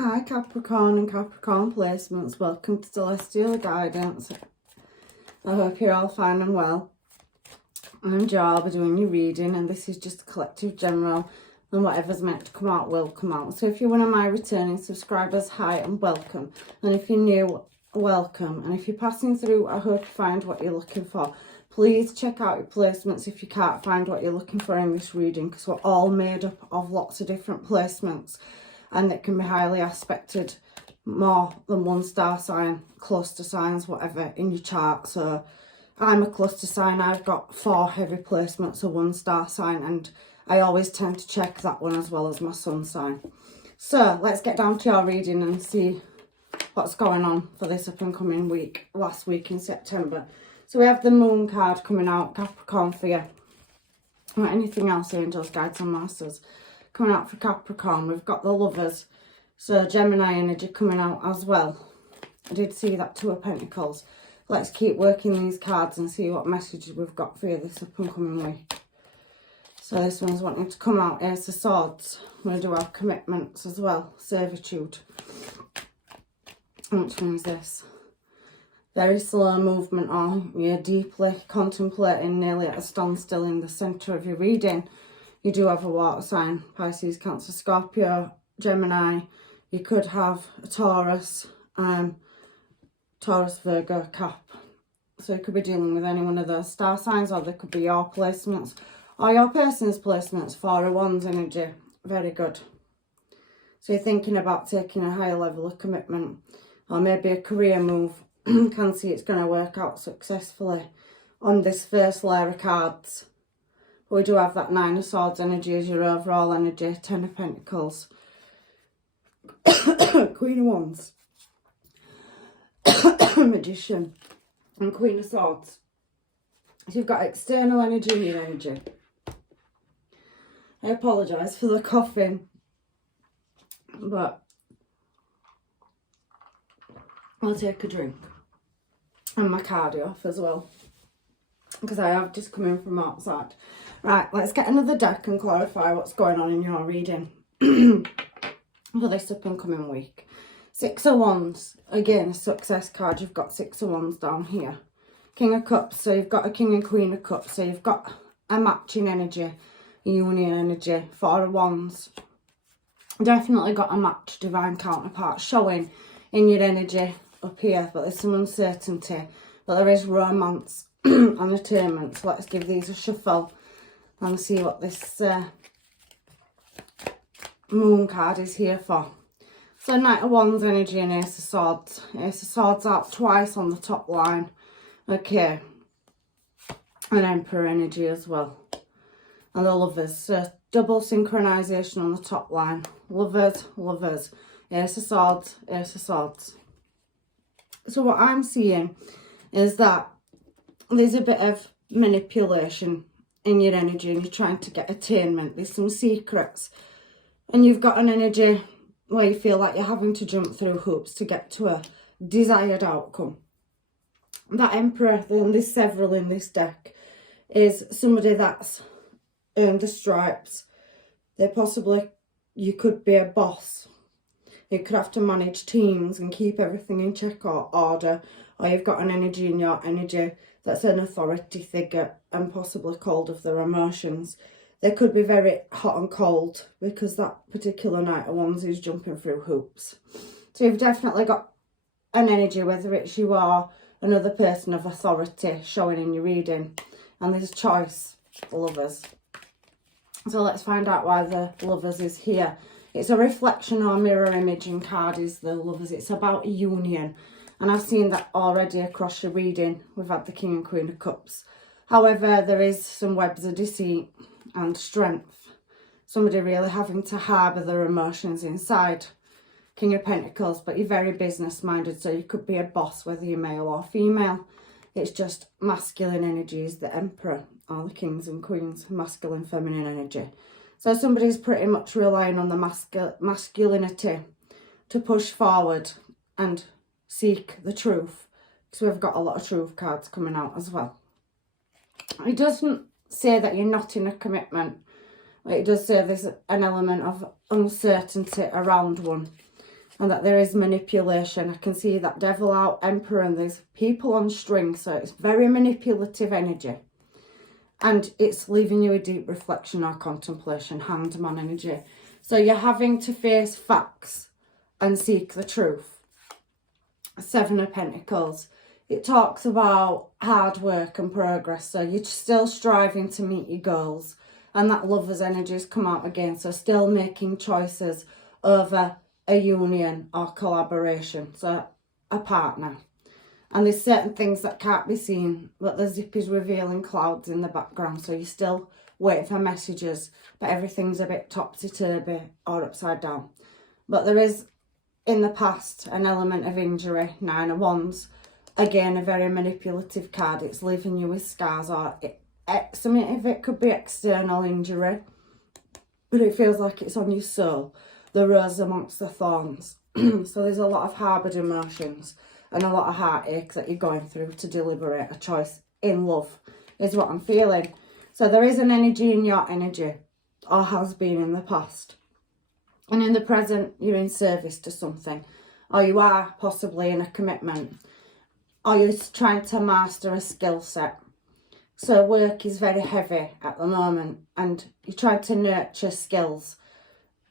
Hi Capricorn and Capricorn placements, welcome to Celestial Guidance. I hope you're all fine and well. I'm Jo, I'll be doing your reading, and this is just a collective general, and whatever's meant to come out will come out. So if you're one of my returning subscribers, hi and welcome. And if you're new, welcome. And if you're passing through, I hope you find what you're looking for. Please check out your placements if you can't find what you're looking for in this reading, because we're all made up of lots of different placements. And it can be highly aspected, more than one star sign, cluster signs, whatever, in your chart. So I'm a cluster sign. I've got 4 heavy placements, a 1 star sign, and I always tend to check that one as well as my sun sign. So let's get down to your reading and see what's going on for this up and coming week, last week in September. So we have the moon card coming out, Capricorn, for you. Or anything else, angels, guides and masters. Coming out for Capricorn, we've got the lovers, so Gemini energy coming out as well. I did see that 2 of Pentacles. Let's keep working these cards and see what messages we've got for you this up and coming week. So this one's wanting to come out, Ace of Swords. We're going to do our commitments as well, servitude. Which one is this? Very slow movement, or you're deeply contemplating, nearly at a standstill in the centre of your reading. You do have a water sign, Pisces, Cancer, Scorpio, Gemini. You could have a Taurus, Taurus, Virgo, Cap. So you could be dealing with any one of those star signs, or they could be your placements or your person's placements. 4 of Wands energy, very good. So you're thinking about taking a higher level of commitment, or maybe a career move. Can see it's going to work out successfully on this first layer of cards. We do have that 9 of Swords energy as your overall energy, 10 of Pentacles, Queen of Wands, Magician, and Queen of Swords. So you've got external energy and your energy. I apologise for the coughing, but I'll take a drink and my cardio off as well, because I have just come in from outside. Right, let's get another deck and clarify what's going on in your reading for this up and coming week. 6 of Wands, again a success card. You've got 6 of Wands down here. King of Cups, so you've got a King and Queen of Cups, so you've got a matching energy, union energy. 4 of Wands, definitely got a match, divine counterpart showing in your energy up here, but there's some uncertainty, but there is romance and attainment. So let's give these a shuffle and see what this moon card is here for. So Knight of Wands energy and Ace of Swords. Ace of Swords out twice on the top line. Okay. And Emperor energy as well. And the lovers. So double synchronization on the top line. Lovers, lovers. Ace of Swords, Ace of Swords. So what I'm seeing is that there's a bit of manipulation in your energy and you're trying to get attainment. There's some secrets. And you've got an energy where you feel like you're having to jump through hoops to get to a desired outcome. That Emperor, and there's several in this deck, is somebody that's earned the stripes. You could be a boss. You could have to manage teams and keep everything in check or order. Or you've got an energy in your energy that's an authority figure and possibly cold of their emotions. They could be very hot and cold because that particular Knight of Wands is jumping through hoops. So you've definitely got an energy, whether it's you or another person of authority, showing in your reading. And there's choice, the lovers. So let's find out why the lovers is here. It's a reflection or mirror imaging card is the lovers. It's about union. And I've seen that already across your reading. We've had the King and Queen of Cups. However, there is some webs of deceit and strength. Somebody really having to harbour their emotions inside. King of Pentacles, but you're very business minded, so you could be a boss, whether you're male or female. It's just masculine energies, the Emperor, or the Kings and Queens, masculine, feminine energy. So somebody's pretty much relying on the masculinity to push forward and seek the truth. So we've got a lot of truth cards coming out as well. It doesn't say that you're not in a commitment. It does say there's an element of uncertainty around one. and that there is manipulation. I can see that Devil out, Emperor, and there's people on strings, so it's very manipulative energy. And it's leaving you a deep reflection or contemplation, Hanged Man energy. So you're having to face facts and seek the truth. Seven of Pentacles. It talks about hard work and progress. So you're still striving to meet your goals. And that Lover's energy has come out again. So still making choices over a union or collaboration. So a partner. And there's certain things that can't be seen, but the zip is revealing clouds in the background. So you're still waiting for messages, but everything's a bit topsy-turvy or upside down. But there is, in the past, an element of injury. Nine of Wands. Again, a very manipulative card. It's leaving you with scars, or some of it could be external injury, but it feels like it's on your soul. The rose amongst the thorns. So there's a lot of harboured emotions and a lot of heartache that you're going through to deliberate a choice in love, is what I'm feeling. So there is an energy in your energy, or has been in the past. And in the present, you're in service to something, or you are possibly in a commitment, or you're trying to master a skill set. So work is very heavy at the moment, and you're trying to nurture skills,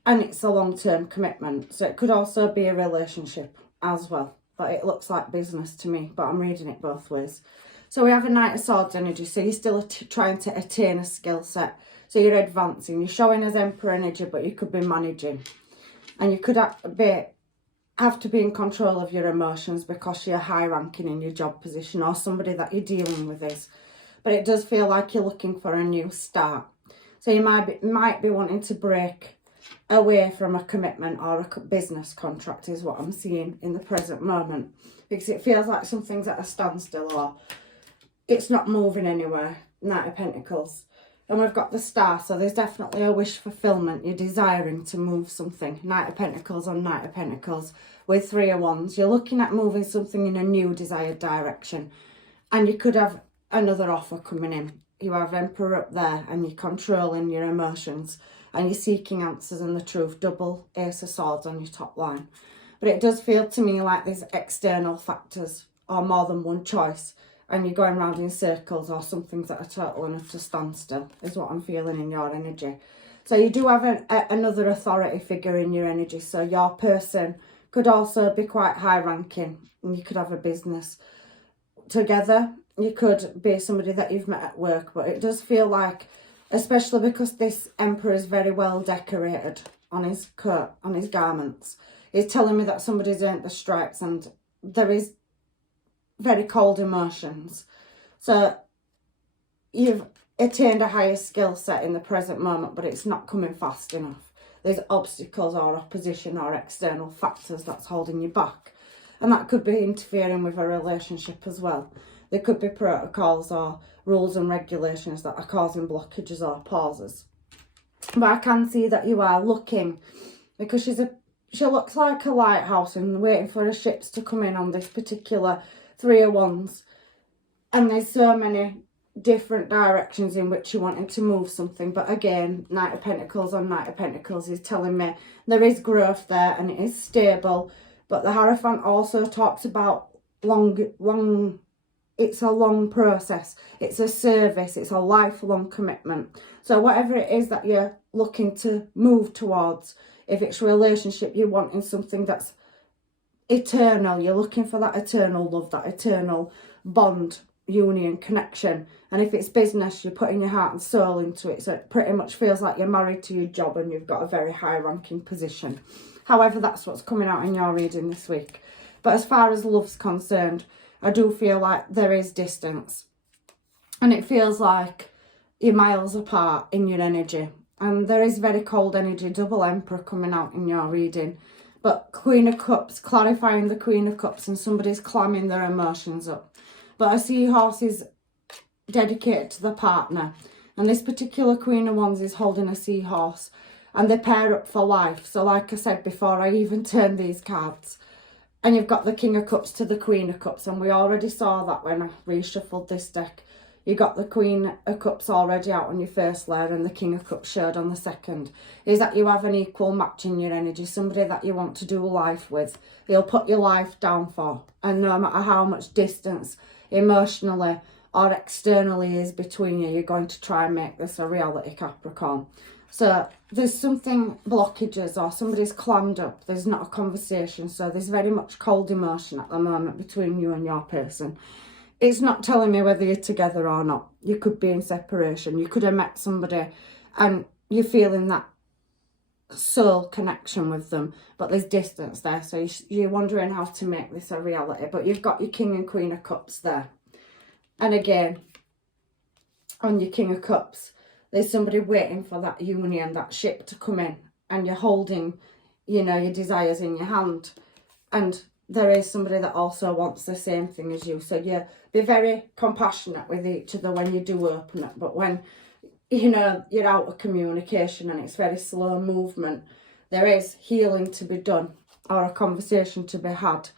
and it's a long-term commitment. So it could also be a relationship as well, but it looks like business to me, but I'm reading it both ways. So we have a Knight of Swords energy, so you're still trying to attain a skill set. So you're advancing, you're showing as Emperor energy, but you could be managing. And you could have to be in control of your emotions because you're high ranking in your job position, or somebody that you're dealing with is. But it does feel like you're looking for a new start. So you might be wanting to break away from a commitment or a business contract, is what I'm seeing in the present moment. Because it feels like something's at a standstill, or it's not moving anywhere. Knight of Pentacles. And we've got the Star, so there's definitely a wish fulfillment. You're desiring to move something. Knight of Pentacles on Knight of Pentacles with Three of Wands. You're looking at moving something in a new desired direction. And you could have another offer coming in. You have Emperor up there, and you're controlling your emotions. And you're seeking answers and the truth. Double Ace of Swords on your top line. But it does feel to me like there's external factors, or more than one choice. And you're going around in circles, or something's at a total and utter standstill, is what I'm feeling in your energy. So you do have another authority figure in your energy. So your person could also be quite high ranking, and you could have a business together. You could be somebody that you've met at work, but it does feel like, especially because this Emperor is very well decorated on his coat, on his garments, it's telling me that somebody's earned the stripes, and there is very cold emotions. So you've attained a higher skill set in the present moment, but it's not coming fast enough. There's obstacles or opposition or external factors that's holding you back. And that could be interfering with a relationship as well. There could be protocols or rules and regulations that are causing blockages or pauses. But I can see that you are looking, because she looks like a lighthouse and waiting for the ships to come in on this particular Three of Wands. And there's so many different directions in which you're wanting to move something. But again, Knight of Pentacles on Knight of Pentacles is telling me there is growth there and it is stable. But the Hierophant also talks about it's a long process. It's a service. It's a lifelong commitment. So whatever it is that you're looking to move towards, if it's relationship, you're wanting something that's eternal. You're looking for that eternal love, that eternal bond, union, connection. And if it's business, you're putting your heart and soul into it. So it pretty much feels like you're married to your job and you've got a very high ranking position. However, that's what's coming out in your reading this week. But as far as love's concerned, I do feel like there is distance. And it feels like you're miles apart in your energy. And there is very cold energy, double Emperor coming out in your reading. But Queen of Cups, clarifying the Queen of Cups, and somebody's clamming their emotions up. But a seahorse is dedicated to the partner. And this particular Queen of Wands is holding a seahorse. And they pair up for life. So like I said before, I even turned these cards. And you've got the King of Cups to the Queen of Cups. And we already saw that when I reshuffled this deck. You got the Queen of Cups already out on your first layer and the King of Cups showed on the second. Is that you have an equal match in your energy, somebody that you want to do life with, you'll put your life down for. And no matter how much distance emotionally or externally is between you, you're going to try and make this a reality, Capricorn. So there's something blockages or somebody's clammed up. There's not a conversation. So there's very much cold emotion at the moment between you and your person. It's not telling me whether you're together or not. You could be in separation. You could have met somebody and you're feeling that soul connection with them, but there's distance there. So you're wondering how to make this a reality. But you've got your King and Queen of Cups there. And again, on your King of Cups, there's somebody waiting for that union, that ship to come in, and you're holding, you know, your desires in your hand. And there is somebody that also wants the same thing as you. So you be very compassionate with each other when you do open up. But when, you know, you're out of communication and it's very slow movement, there is healing to be done or a conversation to be had.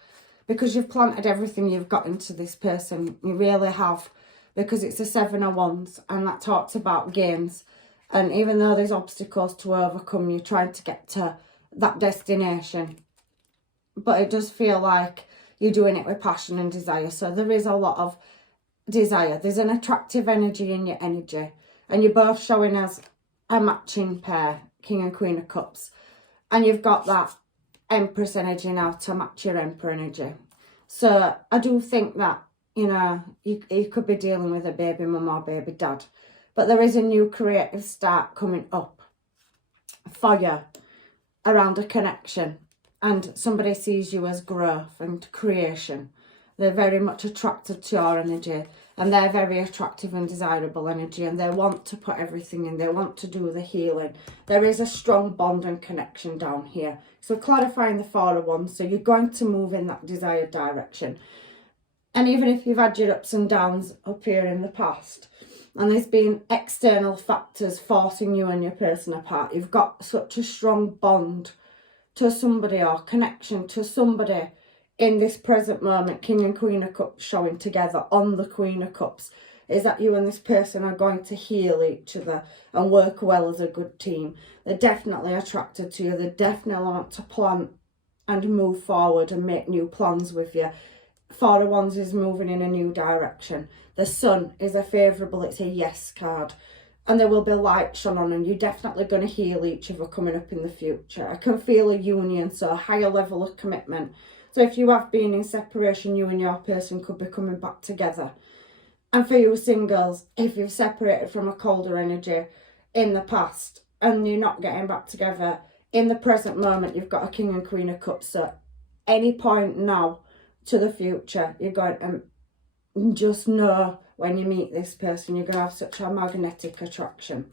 Because you've planted everything you've got into this person. You really have. Because it's a 7 of Wands and that talks about gains. And even though there's obstacles to overcome, you're trying to get to that destination. But it does feel like you're doing it with passion and desire. So there is a lot of desire. There's an attractive energy in your energy. And you're both showing as a matching pair, King and Queen of Cups. And you've got that Empress energy now to match your Emperor energy. So I do think that, you know, you could be dealing with a baby mum or baby dad. But there is a new creative start coming up for you around a connection. And somebody sees you as growth and creation. They're very much attracted to your energy. And they're very attractive and desirable energy. And they want to put everything in. They want to do the healing. There is a strong bond and connection down here. So clarifying the 4 of Wands. So you're going to move in that desired direction. And even if you've had your ups and downs up here in the past, and there's been external factors forcing you and your person apart, you've got such a strong bond to somebody or connection to somebody in this present moment. King and Queen of Cups showing together on the Queen of Cups. Is that you and this person are going to heal each other and work well as a good team. They're definitely attracted to you. They definitely want to plan and move forward and make new plans with you. 4 of Wands is moving in a new direction. The Sun is a favourable, it's a yes card. And there will be light shone on, and you're definitely going to heal each other coming up in the future. I can feel a union, so a higher level of commitment. So if you have been in separation, you and your person could be coming back together. And for you singles, if you've separated from a colder energy in the past and you're not getting back together, in the present moment, you've got a King and Queen of Cups. So any point now to the future, you're going to just know when you meet this person, you're going to have such a magnetic attraction.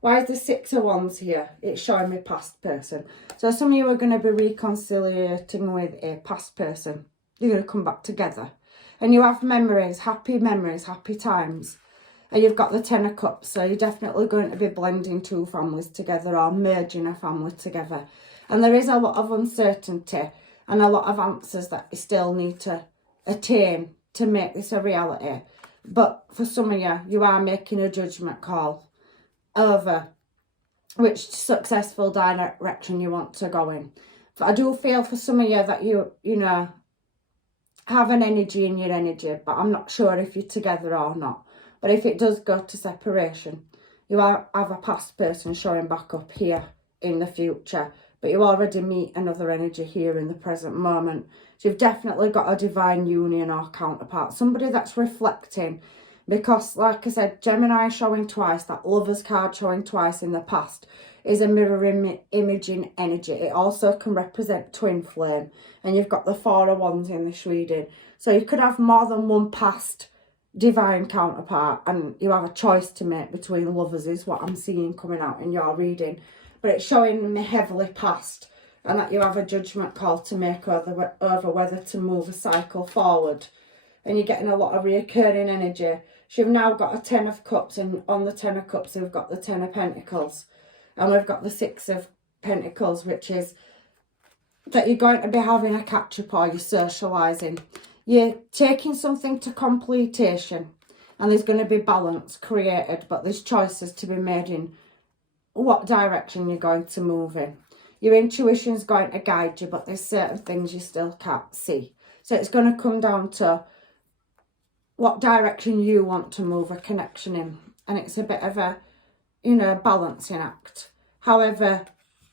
Why is the 6 of Wands here? It's showing me past person. So some of you are going to be reconciliating with a past person. You're going to come back together. And you have memories, happy times. And you've got the 10 of Cups. So you're definitely going to be blending 2 families together or merging a family together. And there is a lot of uncertainty and a lot of answers that you still need to attain to make this a reality. But for some of you, you are making a judgment call over which successful direction you want to go in. But I do feel for some of you that you know, have an energy in your energy, but I'm not sure if you're together or not. But if it does go to separation, you have a past person showing back up here in the future, but you already meet another energy here in the present moment. So you've definitely got a divine union or counterpart, somebody that's reflecting. Because, like I said, Gemini showing twice, that Lovers card showing twice in the past, is a mirror imaging energy. It also can represent twin flame. And you've got the 4 of Wands in this reading. So you could have more than one past divine counterpart, and you have a choice to make between lovers, is what I'm seeing coming out in your reading. But it's showing me heavily past, and that you have a judgment call to make over whether to move a cycle forward. And you're getting a lot of reoccurring energy. So you've now got a 10 of Cups, and on the 10 of Cups we've got the 10 of Pentacles. And we've got the 6 of Pentacles, which is that you're going to be having a catch-up or you're socialising. You're taking something to completion. and there's going to be balance created, but there's choices to be made in what direction you're going to move in. Your intuition's going to guide you, but there's certain things you still can't see. So it's going to come down to what direction you want to move a connection in. And it's a bit of a, balancing act. However,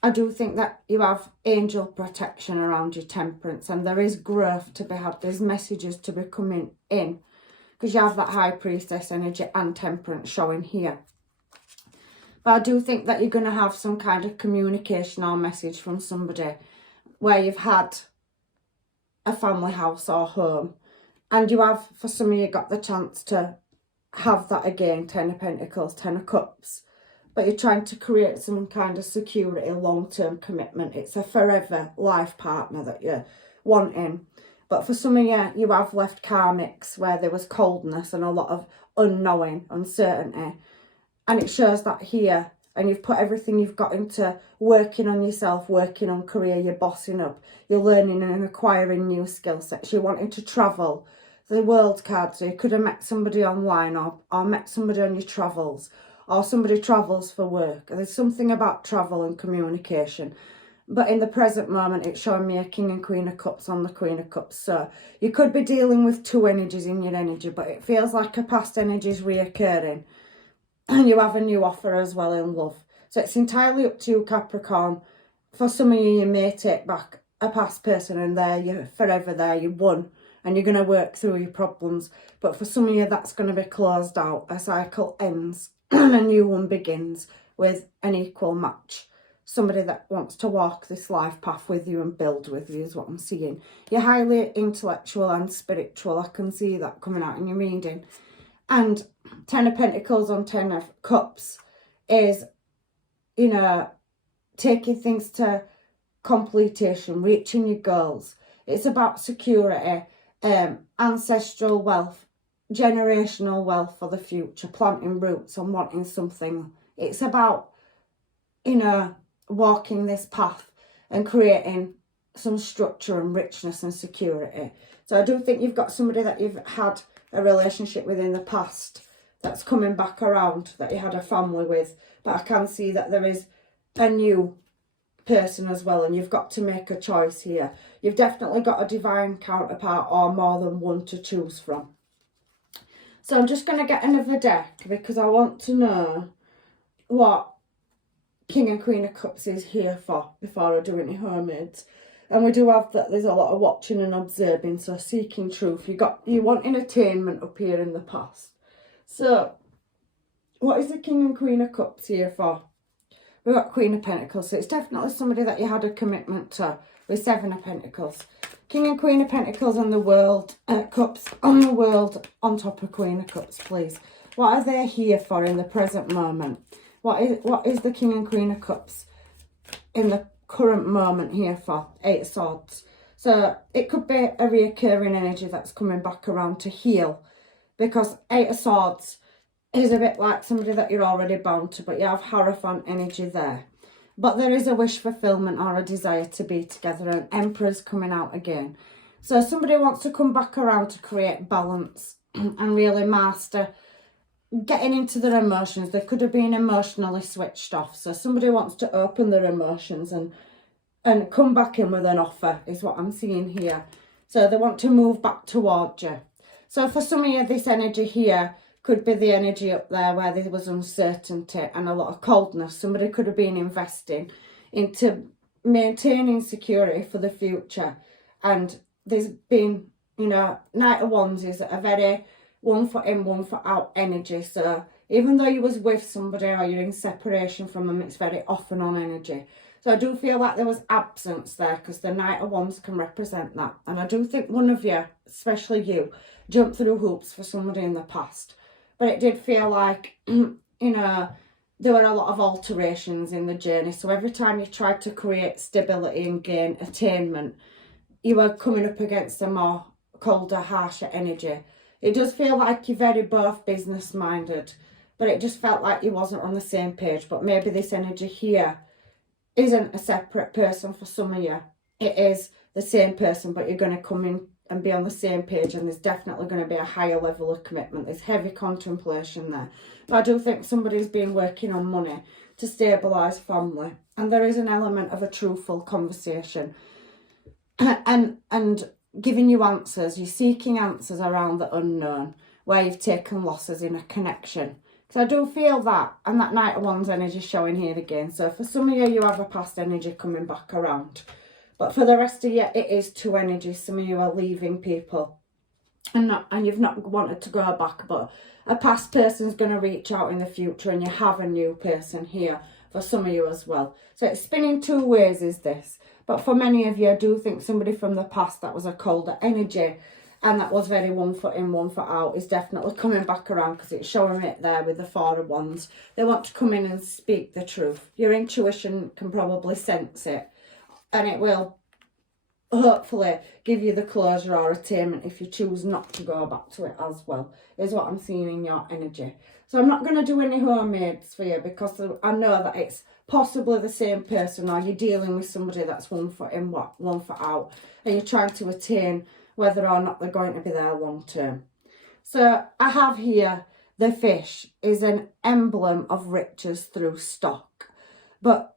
I do think that you have angel protection around your Temperance, and there is growth to be had. There's messages to be coming in, because you have that High Priestess energy and Temperance showing here. But I do think that you're going to have some kind of communication or message from somebody where you've had a family house or home. And you have, for some of you, got the chance to have that again, 10 of Pentacles, 10 of Cups. But you're trying to create some kind of security, long-term commitment. It's a forever life partner that you're wanting. But for some of you, you have left karmics where there was coldness and a lot of unknowing, uncertainty. And it shows that here, and you've put everything you've got into working on yourself, working on career, you're bossing up, you're learning and acquiring new skill sets, you're wanting to travel. The World card, so you could have met somebody online or met somebody on your travels, or somebody travels for work. There's something about travel and communication. But in the present moment, it's showing me a King and Queen of Cups on the Queen of Cups. So you could be dealing with two energies in your energy, but it feels like a past energy is reoccurring. And you have a new offer as well in love. So it's entirely up to you, Capricorn. For some of you, you may take back a past person and you're forever there, you won. And you're going to work through your problems. But for some of you, that's going to be closed out. A cycle ends and a new one begins with an equal match. Somebody that wants to walk this life path with you and build with you is what I'm seeing. You're highly intellectual and spiritual. I can see that coming out in your reading. And 10 of Pentacles on 10 of Cups is, taking things to completion, reaching your goals. It's about security, ancestral wealth, generational wealth for the future, planting roots and wanting something. It's about, walking this path and creating some structure and richness and security. So I do think you've got somebody that you've had a relationship with in the past that's coming back around, that you had a family with, but I can see that there is a new person as well, and you've got to make a choice here. You've definitely got a divine counterpart or more than one to choose from. So I'm just going to get another deck because I want to know what King and Queen of Cups is here for before I do any hermits. And we do have that there's a lot of watching and observing, so seeking truth. You want entertainment up here in the past. So what is the King and Queen of Cups here for? We've got Queen of Pentacles, so it's definitely somebody that you had a commitment to with 7 of Pentacles. King and Queen of Pentacles on the World, Cups on the World on top of Queen of Cups, please. What are they here for in the present moment? What is the King and Queen of Cups in the current moment here for? 8 of Swords. So it could be a reoccurring energy that's coming back around to heal, because 8 of Swords is a bit like somebody that you're already bound to, but you have Hierophant energy there. But there is a wish fulfillment or a desire to be together, and Emperor's coming out again. So somebody wants to come back around to create balance and really master getting into their emotions. They could have been emotionally switched off. So somebody wants to open their emotions and come back in with an offer is what I'm seeing here. So they want to move back towards you. So for some of you, this energy here could be the energy up there where there was uncertainty and a lot of coldness. Somebody could have been investing into maintaining security for the future. And there's been, Knight of Wands is a very 1 foot in, 1 foot out energy. So even though you was with somebody or you're in separation from them, it's very off and on energy. So I do feel like there was absence there, because the Knight of Wands can represent that. And I do think one of you, especially you, jumped through hoops for somebody in the past. But it did feel like, there were a lot of alterations in the journey. So every time you tried to create stability and gain attainment, you were coming up against a more colder, harsher energy. It does feel like you're very both business-minded, but it just felt like you wasn't on the same page. But maybe this energy here isn't a separate person for some of you. It is the same person, but you're going to come in and be on the same page, and there's definitely going to be a higher level of commitment. There's heavy contemplation there. But I do think somebody's been working on money to stabilise family, and there is an element of a truthful conversation and giving you answers. You're seeking answers around the unknown, where you've taken losses in a connection. So I do feel that, and that Knight of Wands energy showing here again. So for some of you, you have a past energy coming back around. But for the rest of you, it is two energies. Some of you are leaving people and you've not wanted to go back, but a past person's going to reach out in the future, and you have a new person here for some of you as well. So it's spinning two ways, is this. But for many of you, I do think somebody from the past that was a colder energy and that was very one foot in, one foot out, is definitely coming back around, because it's showing it there with the Four of Wands. They want to come in and speak the truth. Your intuition can probably sense it, and it will hopefully give you the closure or attainment if you choose not to go back to it as well, is what I'm seeing in your energy. So I'm not going to do any homemades for you, because I know that it's possibly the same person, or you're dealing with somebody that's one foot in, one foot out, and you're trying to attain whether or not they're going to be there long term. So I have here, the fish is an emblem of riches through stock, but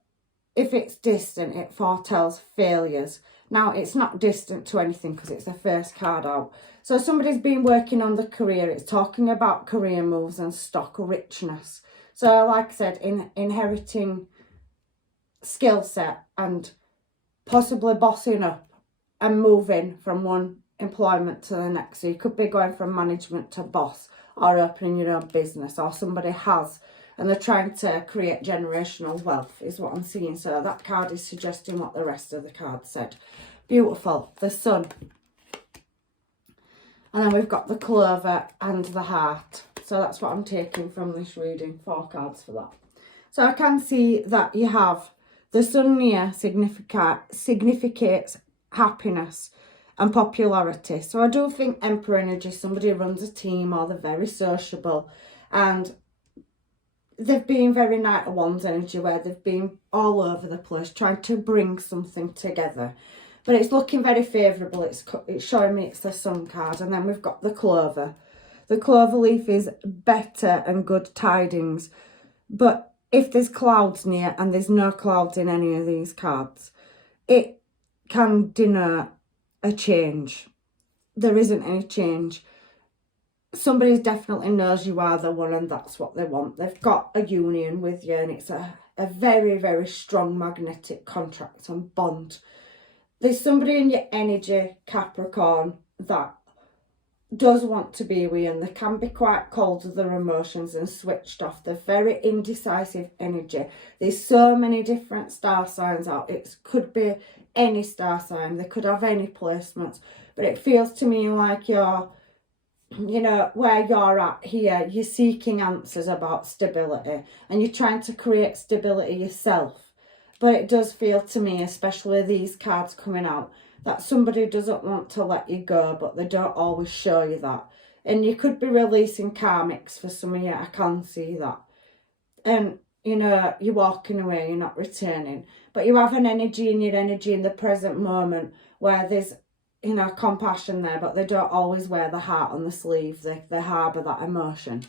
if it's distant, it foretells failures. Now, it's not distant to anything because it's the first card out. So somebody's been working on the career. It's talking about career moves and stock richness. So like I said, inheriting skill set and possibly bossing up and moving from one employment to the next. So you could be going from management to boss, or opening your own business, or somebody has, and they're trying to create generational wealth, is what I'm seeing. So that card is suggesting what the rest of the card said. Beautiful. The sun. And then we've got the clover and the heart. So that's what I'm taking from this reading. 4 cards for that. So I can see that you have the sun near significates happiness and popularity. So I do think Emperor energy, somebody runs a team, or they're very sociable, and they've been very Knight of Wands energy, where they've been all over the place trying to bring something together. But it's looking very favourable. It's showing me it's the sun card. And then we've got the clover. The clover leaf is better and good tidings. But if there's clouds near, and there's no clouds in any of these cards, it can denote a change. There isn't any change. Somebody definitely knows you are the one, and that's what they want. They've got a union with you, and it's a very, very strong magnetic contract and bond. There's somebody in your energy, Capricorn, that does want to be with you, and they can be quite cold with their emotions and switched off. They're very indecisive energy. There's so many different star signs out. It could be any star sign. They could have any placements. But it feels to me like you're, you know, where you're at here, you're seeking answers about stability, and you're trying to create stability yourself. But it does feel to me, especially these cards coming out, that somebody doesn't want to let you go, but they don't always show you that. And you could be releasing karmics for some of you. I can see that. And, you know, you're walking away, you're not returning. But you have an energy in your energy in the present moment where there's, you know, compassion there, but they don't always wear the heart on the sleeve. They harbour that emotion.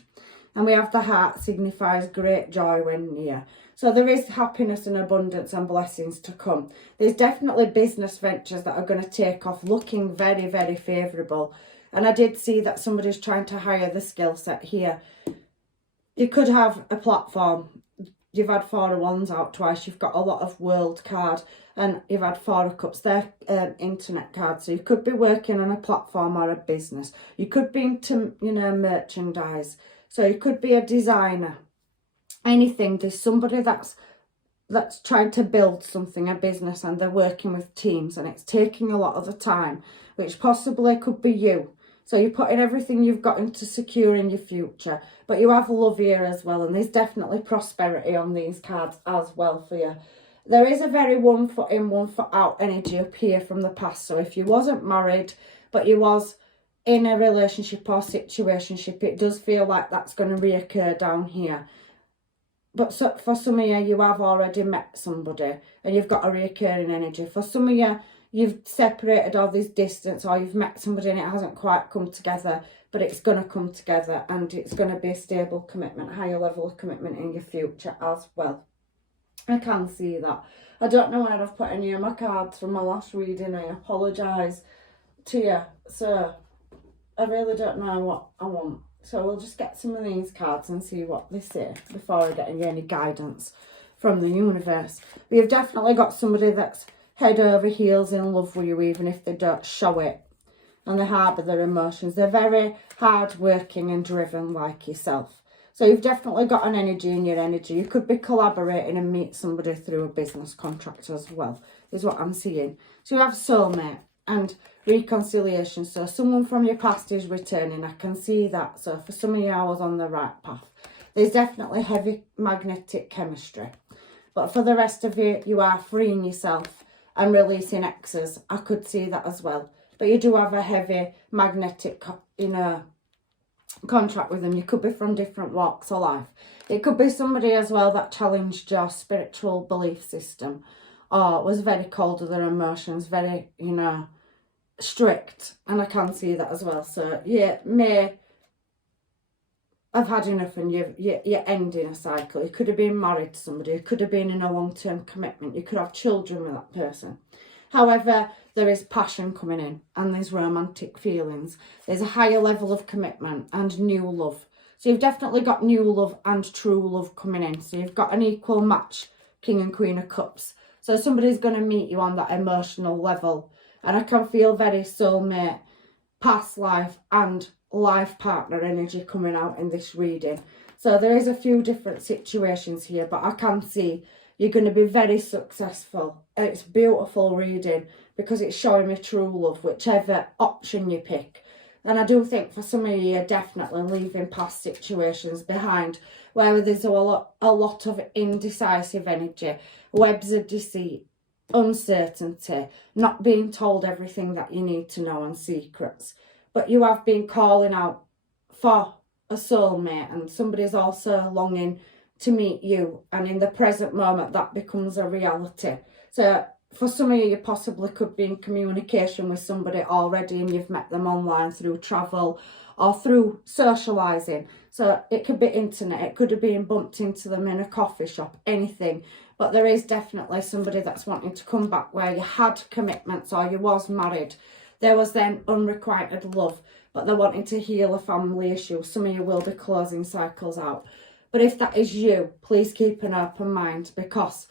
And we have the heart signifies great joy when near. So there is happiness and abundance and blessings to come. There's definitely business ventures that are going to take off, looking very, very favourable. And I did see that somebody's trying to hire the skill set here. You could have a platform. You've had 4 of Wands out twice. You've got a lot of world card, and you've had 4 of Cups. They're internet cards. So you could be working on a platform or a business. You could be into, you know, merchandise. So you could be a designer. Anything. There's somebody that's trying to build something, a business, and they're working with teams, and it's taking a lot of the time, which possibly could be you. So you're putting everything you've got into securing your future, but you have love here as well, and there's definitely prosperity on these cards as well for you. There is a very 1 foot in, 1 foot out energy up here from the past. So if you wasn't married, but you was in a relationship or situationship, it does feel like that's going to reoccur down here. But for some of you, you have already met somebody and you've got a reoccurring energy. For some of you, you've separated all this distance, or you've met somebody and it hasn't quite come together, but it's going to come together, and it's going to be a stable commitment, higher level of commitment in your future as well. I can see that. I don't know where I've put any of my cards from my last reading. I apologise to you. So I really don't know what I want. So we'll just get some of these cards and see what they say before I get any guidance from the universe. But you've definitely got somebody that's head over heels in love with you, even if they don't show it. And they harbour their emotions. They're very hard working and driven like yourself. So you've definitely got an energy in your energy. You could be collaborating and meet somebody through a business contract as well, is what I'm seeing. So you have soulmate and reconciliation. So someone from your past is returning. I can see that. So for some of you, I was on the right path. There's definitely heavy magnetic chemistry. But for the rest of you, you are freeing yourself and releasing exes. I could see that as well. But you do have a heavy magnetic, contract with them. You could be from different walks of life. It could be somebody as well that challenged your spiritual belief system, or was very cold with their emotions, very, strict. And I can see that as well. So you may have had enough and you're ending a cycle. You could have been married to somebody. You could have been in a long-term commitment. You could have children with that person. However, there is passion coming in and there's romantic feelings. There's a higher level of commitment and new love. So you've definitely got new love and true love coming in. So you've got an equal match, King and Queen of Cups. So somebody's going to meet you on that emotional level. And I can feel very soulmate, past life and life partner energy coming out in this reading. So there is a few different situations here, but I can see you're going to be very successful. It's beautiful reading because it's showing me true love, whichever option you pick. And I do think for some of you, you're definitely leaving past situations behind where there's a lot of indecisive energy, webs of deceit, uncertainty, not being told everything that you need to know, and secrets. But you have been calling out for a soulmate, and somebody's also longing to meet you, and in the present moment that becomes a reality. So for some of you, you possibly could be in communication with somebody already and you've met them online through travel or through socialising. So it could be internet, it could have been bumped into them in a coffee shop, anything. But there is definitely somebody that's wanting to come back where you had commitments or you was married. There was then unrequited love, but they're wanting to heal a family issue. Some of you will be closing cycles out. But if that is you, please keep an open mind, because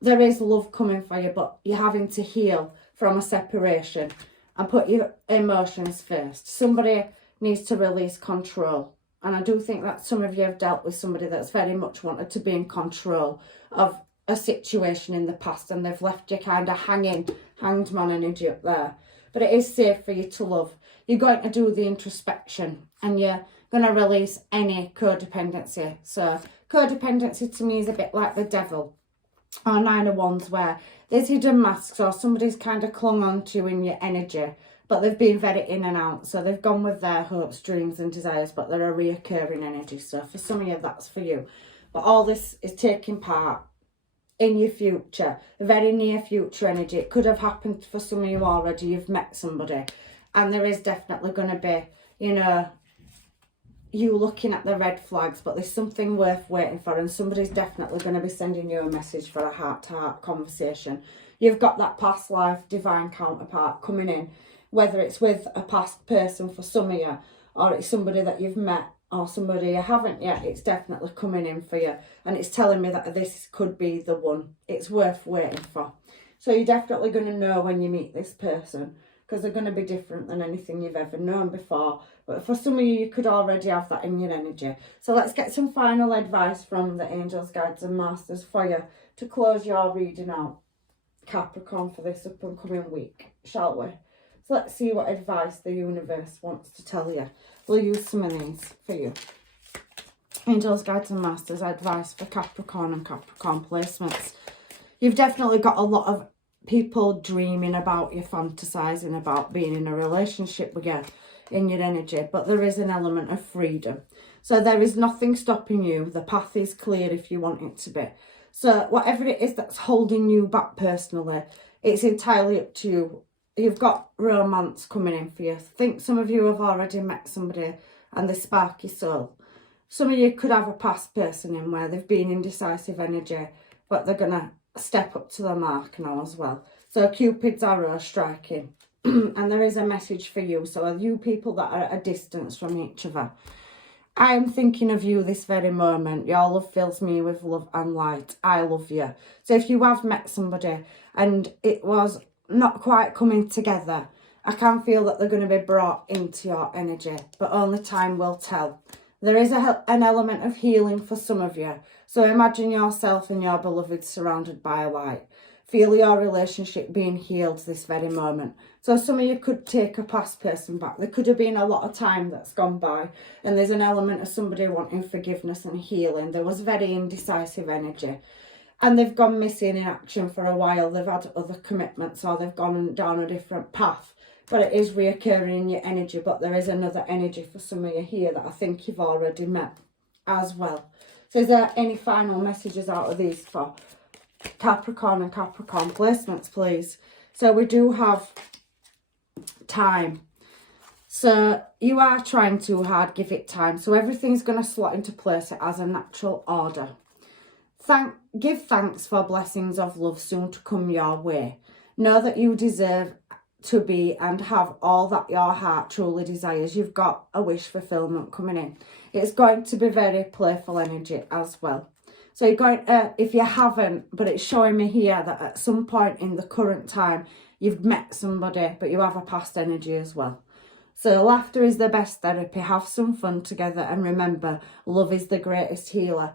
there is love coming for you, but you're having to heal from a separation and put your emotions first. Somebody needs to release control. And I do think that some of you have dealt with somebody that's very much wanted to be in control of a situation in the past, and they've left you kind of hanging, hanged man energy up there. But it is safe for you to love. You're going to do the introspection and you're going to release any codependency. So codependency to me is a bit like the devil or 9 of Wands, where there's hidden masks or somebody's kind of clung on to you in your energy, but they've been very in and out. So they've gone with their hopes, dreams and desires, but they're a reoccurring energy. So for some of you, that's for you. But all this is taking part in your future, a very near future energy. It could have happened for some of you already. You've met somebody, and there is definitely going to be, you looking at the red flags, but there's something worth waiting for, and somebody's definitely going to be sending you a message for a heart-to-heart conversation. You've got that past life divine counterpart coming in, whether it's with a past person for some of you, or it's somebody that you've met, or somebody you haven't yet. It's definitely coming in for you, and it's telling me that this could be the one. It's worth waiting for. So you're definitely going to know when you meet this person, because they're going to be different than anything you've ever known before. But for some of you, you could already have that in your energy. So let's get some final advice from the angels, guides and masters for you to close your reading out, Capricorn, for this up and coming week, shall we? So let's see what advice the universe wants to tell you. We'll use some of these for you. Angels, guides and masters, advice for Capricorn and Capricorn placements. You've definitely got a lot of people dreaming about you, fantasizing about being in a relationship with you in your energy, but there is an element of freedom. So there is nothing stopping you. The path is clear if you want it to be. So whatever it is that's holding you back personally, It's entirely up to you. You've got romance coming in for you. I think some of you have already met somebody and they spark your soul. Some of you could have a past person in where they've been indecisive energy, but they're going to step up to the mark now as well. So Cupid's arrow striking. And there is a message for you. So are you people that are at a distance from each other? I am thinking of you this very moment. Your love fills me with love and light. I love you. So if you have met somebody and it was not quite coming together, I can feel that they're going to be brought into your energy, but only time will tell. There is an element of healing for some of you. So imagine yourself and your beloved surrounded by light. Feel your relationship being healed this very moment. So some of you could take a past person back. There could have been a lot of time that's gone by, and there's an element of somebody wanting forgiveness and healing. There was very indecisive energy, and they've gone missing in action for a while. They've had other commitments, or they've gone down a different path. But it is reoccurring in your energy. But there is another energy for some of you here that I think you've already met as well. So is there any final messages out of these for Capricorn and Capricorn placements, please? So we do have time. So you are trying too hard, give it time. So everything's going to slot into place as a natural order. Give thanks for blessings of love soon to come your way. Know that you deserve to be and have all that your heart truly desires. You've got a wish fulfillment coming in. It's going to be very playful energy as well. So you're going to, if you haven't, but it's showing me here that at some point in the current time, you've met somebody, but you have a past energy as well. So laughter is the best therapy. Have some fun together, and remember, love is the greatest healer.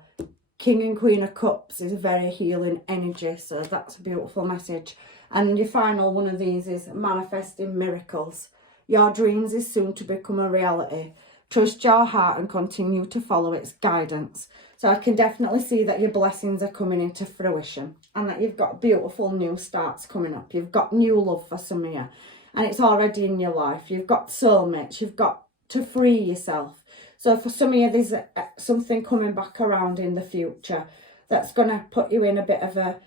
King and Queen of Cups is a very healing energy, so that's a beautiful message. And your final one of these is manifesting miracles. Your dreams is soon to become a reality. Trust your heart and continue to follow its guidance. So I can definitely see that your blessings are coming into fruition, and that you've got beautiful new starts coming up. You've got new love for some of you, and it's already in your life. You've got soulmates. You've got to free yourself. So for some of you, there's something coming back around in the future that's going to put you in a bit of a,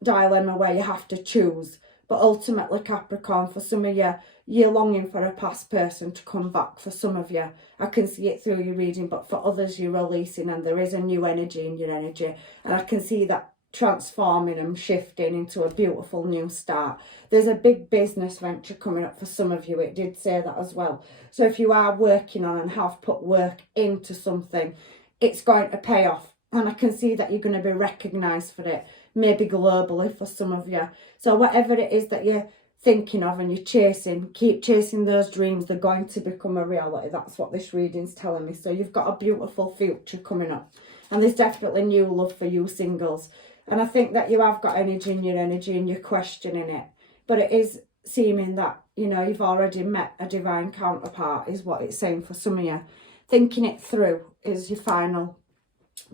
dilemma where you have to choose. But ultimately, Capricorn, for some of you, you're longing for a past person to come back. For some of you, I can see it through your reading, but for others, you're releasing, and there is a new energy in your energy. And I can see that transforming and shifting into a beautiful new start. There's a big business venture coming up for some of you. It did say that as well. So if you are working on and have put work into something, it's going to pay off. And I can see that you're going to be recognised for it, maybe globally for some of you. So whatever it is that you're thinking of and you're chasing, keep chasing those dreams. They're going to become a reality. That's what this reading's telling me. So you've got a beautiful future coming up. And there's definitely new love for you singles. And I think that you have got energy in your energy and you're questioning it. But it is seeming that, you've already met a divine counterpart is what it's saying for some of you. Thinking it through is your final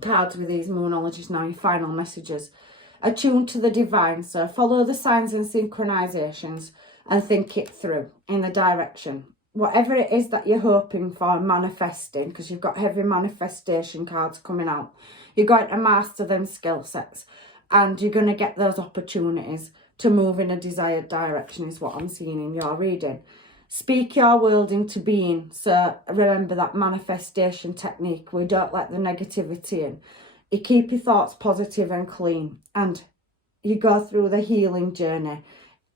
cards with these moonologies now, your final messages. Attune to the divine. So follow the signs and synchronizations and think it through in the direction. Whatever it is that you're hoping for and manifesting, because you've got heavy manifestation cards coming out, you're going to master them skill sets, and you're going to get those opportunities to move in a desired direction is what I'm seeing in your reading. Speak your world into being. So remember that manifestation technique. We don't let the negativity in. You keep your thoughts positive and clean, and you go through the healing journey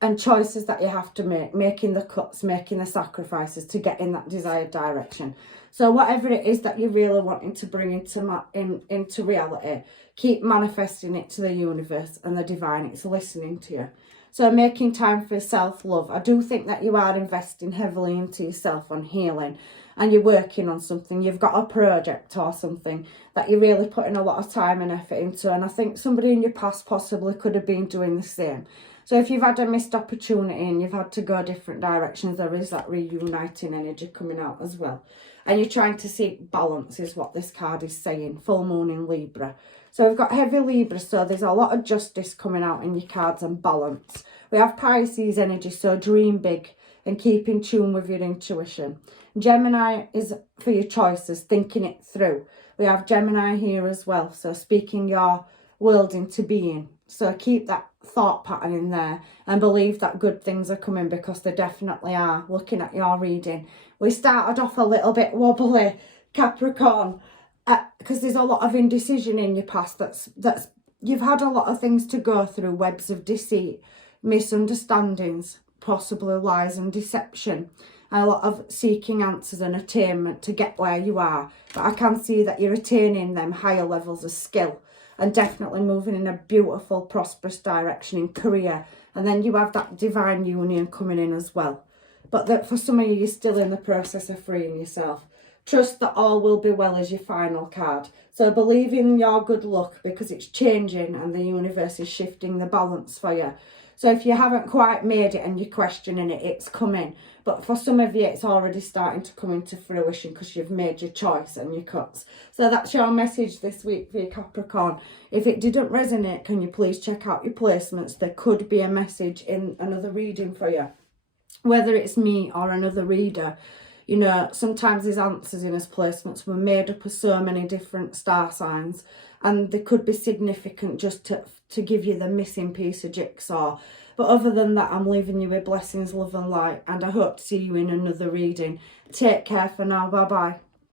and choices that you have to make, making the cuts, making the sacrifices to get in that desired direction. So whatever it is that you're really wanting to bring into reality, keep manifesting it to the universe and the divine. It's listening to you. So making time for self-love. I do think that you are investing heavily into yourself on healing, and you're working on something. You've got a project or something that you're really putting a lot of time and effort into. And I think somebody in your past possibly could have been doing the same. So if you've had a missed opportunity and you've had to go different directions, there is that reuniting energy coming out as well. And you're trying to seek balance is what this card is saying. Full moon in Libra. So we've got heavy Libra, so there's a lot of justice coming out in your cards and balance. We have Pisces energy, so dream big and keep in tune with your intuition. Gemini is for your choices, thinking it through. We have Gemini here as well, so speaking your world into being. So keep that thought pattern in there and believe that good things are coming, because they definitely are. Looking at your reading, we started off a little bit wobbly, Capricorn, because there's a lot of indecision in your past. That's you've had a lot of things to go through, webs of deceit, misunderstandings, possibly lies and deception, and a lot of seeking answers and attainment to get where you are. But I can see that you're attaining them higher levels of skill and definitely moving in a beautiful, prosperous direction in career. And then you have that divine union coming in as well. But that for some of you, you're still in the process of freeing yourself. Trust that all will be well as your final card. So believe in your good luck, because it's changing and the universe is shifting the balance for you. So if you haven't quite made it and you're questioning it, it's coming. But for some of you, it's already starting to come into fruition because you've made your choice and your cuts. So that's your message this week for your Capricorn. If it didn't resonate, can you please check out your placements? There could be a message in another reading for you. Whether it's me or another reader, you know, sometimes these answers in his placements were made up of so many different star signs, and they could be significant just to give you the missing piece of jigsaw. But other than that, I'm leaving you with blessings, love and light, and I hope to see you in another reading. Take care for now. Bye bye.